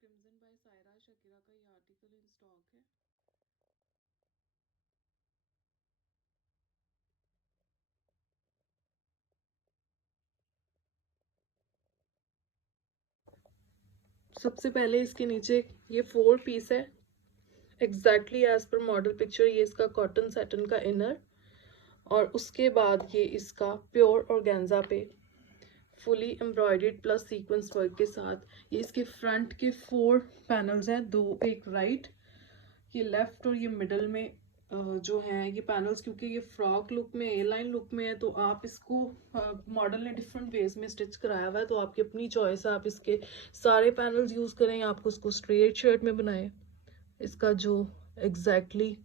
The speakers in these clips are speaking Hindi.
क्रिम्सन बाय सायरा शकीरा का ये आर्टिकल इन स्टॉक है। सबसे पहले इसके नीचे ये 4 पीस है exactly as per model picture. ये इसका कॉटन सैटन का इनर, और उसके बाद ये इसका प्योर ऑर्गेन्जा पे fully embroidered plus sequence work के साथ। ये इसके फ्रंट के 4 पैनल्स हैं, दो एक राइट, ये लेफ्ट और ये मिडल में जो है ये पैनल्स। क्योंकि ये फ्रॉक लुक में, ए लाइन लुक में है, तो आप इसको मॉडल ने डिफरेंट वेज में स्टिच कराया हुआ है, तो आपकी अपनी चॉइस है, आप इसके सारे पैनल्स यूज़ करें, आपको उसको स्ट्रेट शर्ट में बनाएं। इसका जो एग्जैक्टली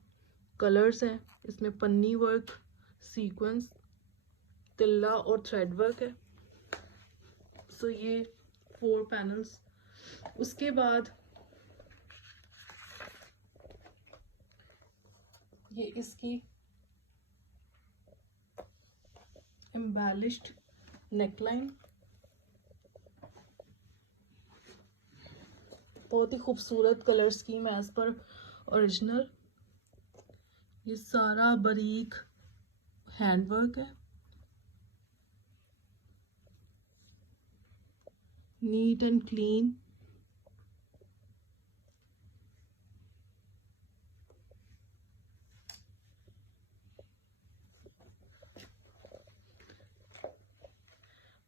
कलर्स हैं, इसमें पन्नी वर्क, सीक्वेंस, तिल्ला और थ्रेड वर्क है। सो ये 4 पैनल्स। उसके बाद ये इसकी एम्बेलिश्ड नेकलाइन, बहुत ही खूबसूरत colour scheme as per original. ये सारा बारीक हैंडवर्क है, नीट एंड क्लीन।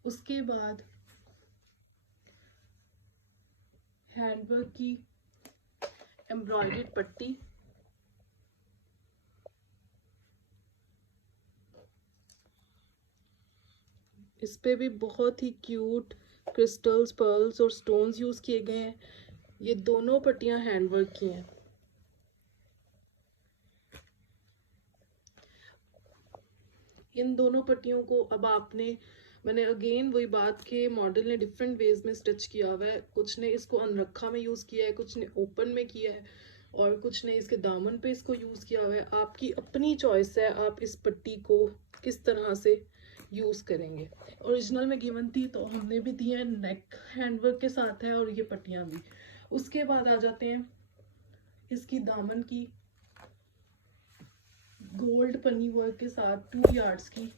उसके बाद हैंडवर्क की एम्ब्रॉयडर्ड पट्टी, इस पे भी बहुत ही क्यूट क्रिस्टल्स, पर्ल्स और स्टोन्स यूज किए गए हैं। ये दोनों पट्टियां हैंडवर्क की हैं। इन दोनों पट्टियों को अब मैंने अगेन वही बात के मॉडल ने डिफरेंट वेज में स्टिच किया हुआ है। कुछ ने इसको अनरखा में यूज़ किया है, कुछ ने ओपन में किया है, और कुछ ने इसके दामन पे इसको यूज़ किया हुआ है। आपकी अपनी चॉइस है, आप इस पट्टी को किस तरह से यूज़ करेंगे। ओरिजिनल में गिवन थी तो हमने भी दी है, नेक हैंडवर्क के साथ है, और ये पट्टियाँ भी। उसके बाद आ जाते हैं इसकी दामन की गोल्ड पन्नी वर्क के साथ 2 यार्ड्स की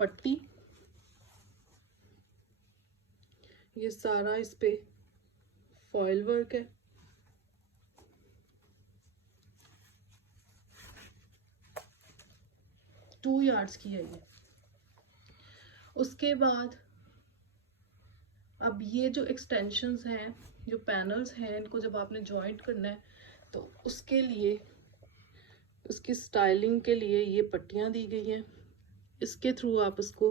पट्टी। ये सारा इस पे फॉयल वर्क है। टू यार्ड्स की है ये। उसके बाद अब ये जो एक्सटेंशंस हैं, जो पैनल्स हैं, इनको जब आपने जॉइंट करना है तो उसके लिए, उसकी स्टाइलिंग के लिए ये पट्टियाँ दी गई हैं। इसके थ्रू आप इसको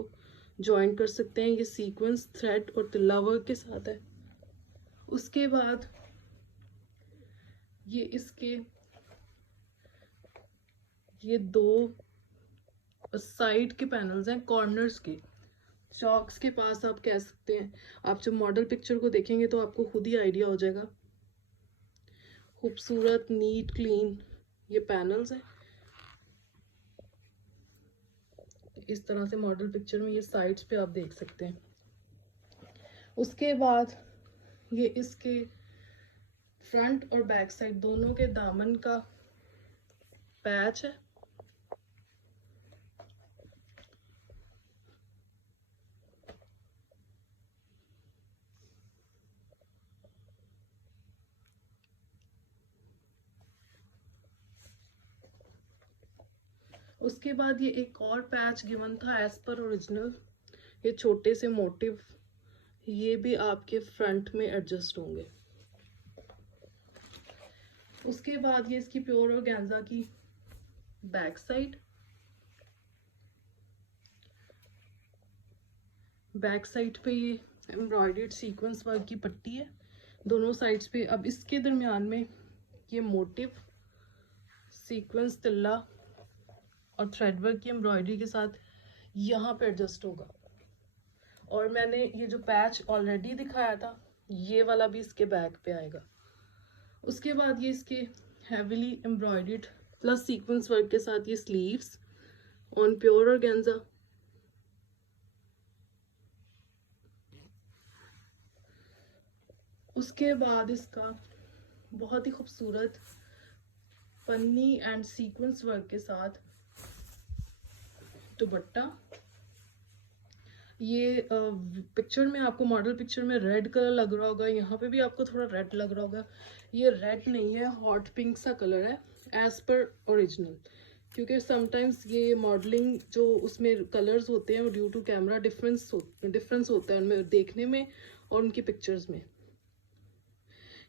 जॉइंट कर सकते हैं। ये सीक्वेंस, थ्रेड और तिल्ला वर्क के साथ है। उसके बाद ये इसके ये 2 साइड के पैनल्स हैं, कॉर्नर्स के, चॉक्स के पास आप कह सकते हैं। आप जब मॉडल पिक्चर को देखेंगे तो आपको खुद ही आइडिया हो जाएगा। खूबसूरत नीट क्लीन ये पैनल्स हैं। इस तरह से मॉडल पिक्चर में ये साइड्स पे आप देख सकते हैं। उसके बाद ये इसके फ्रंट और बैक साइड दोनों के दामन का पैच है। उसके बाद ये एक और पैच गिवन था एज पर ओरिजिनल, ये छोटे से मोटिव, ये भी आपके फ्रंट में एडजस्ट होंगे। उसके बाद ये इसकी प्योर ऑर्गेन्जा की बैक साइड, पे ये एम्ब्रॉयडर्ड सीक्वेंस वर्क की पट्टी है दोनों साइड्स पे। अब इसके दरमियान में ये मोटिव, सीक्वेंस, तिल्ला और थ्रेड वर्क की एम्ब्रॉयडरी के साथ यहाँ पे एडजस्ट होगा। और मैंने ये जो पैच ऑलरेडी दिखाया था, ये वाला भी इसके बैक पे आएगा। उसके बाद ये इसके heavily embroidered plus sequence work के साथ ये स्लीव्स ऑन प्योर ऑर्गेन्जा। उसके बाद इसका बहुत ही खूबसूरत पन्नी एंड सीक्वेंस वर्क के साथ दुपट्टा। ये पिक्चर में आपको, मॉडल पिक्चर में रेड कलर लग रहा होगा, यहाँ पे भी आपको थोड़ा रेड लग रहा होगा। ये रेड नहीं है, हॉट पिंक सा कलर है एज पर ओरिजिनल, क्योंकि समटाइम्स ये मॉडलिंग जो उसमें कलर्स होते हैं वो ड्यू टू कैमरा डिफरेंस होता है उनमें देखने में और उनकी पिक्चर्स में।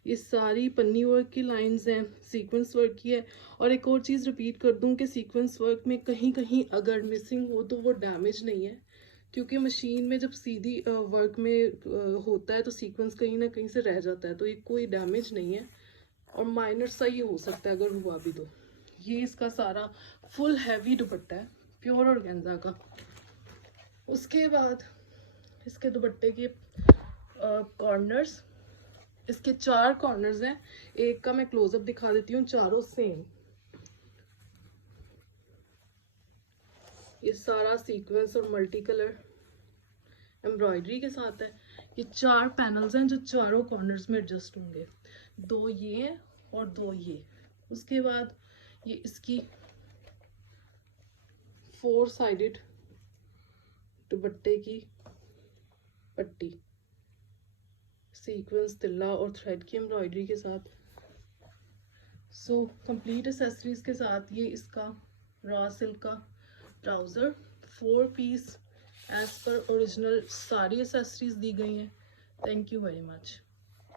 ये सारी पन्नी वर्क की लाइंस हैं, सीक्वेंस वर्क की है। और एक और चीज़ रिपीट कर दूं कि सीक्वेंस वर्क में कहीं कहीं अगर मिसिंग हो तो वो डैमेज नहीं है, क्योंकि मशीन में जब सीधी वर्क में होता है तो सीक्वेंस कहीं ना कहीं से रह जाता है, तो ये कोई डैमेज नहीं है और माइनर सा ही हो सकता है अगर हुआ भी तो। ये इसका सारा फुल हैवी दुपट्टा है, प्योर ऑर्गेन्जा का। उसके बाद इसके दुपट्टे के कॉर्नर्स, इसके 4 कॉर्नर्स हैं। एक का मैं क्लोजअप दिखा देती हूँ, चारों सेम। ये सारा सीक्वेंस और मल्टी कलर एम्ब्रॉयडरी के साथ है। ये 4 पैनल्स हैं जो चारों कॉर्नर्स में एडजस्ट होंगे, 2 ये और 2 ये। उसके बाद ये इसकी 4 साइडेड दुपट्टे की पट्टी, सीक्वेंस, तिल्ला और थ्रेड की एम्ब्रॉयडरी के साथ। सो कंप्लीट एक्सेसरीज के साथ ये इसका रॉ सिल्क का trouser 4 piece as per original सारी एक्सेसरीज दी गई हैं। Thank you very much.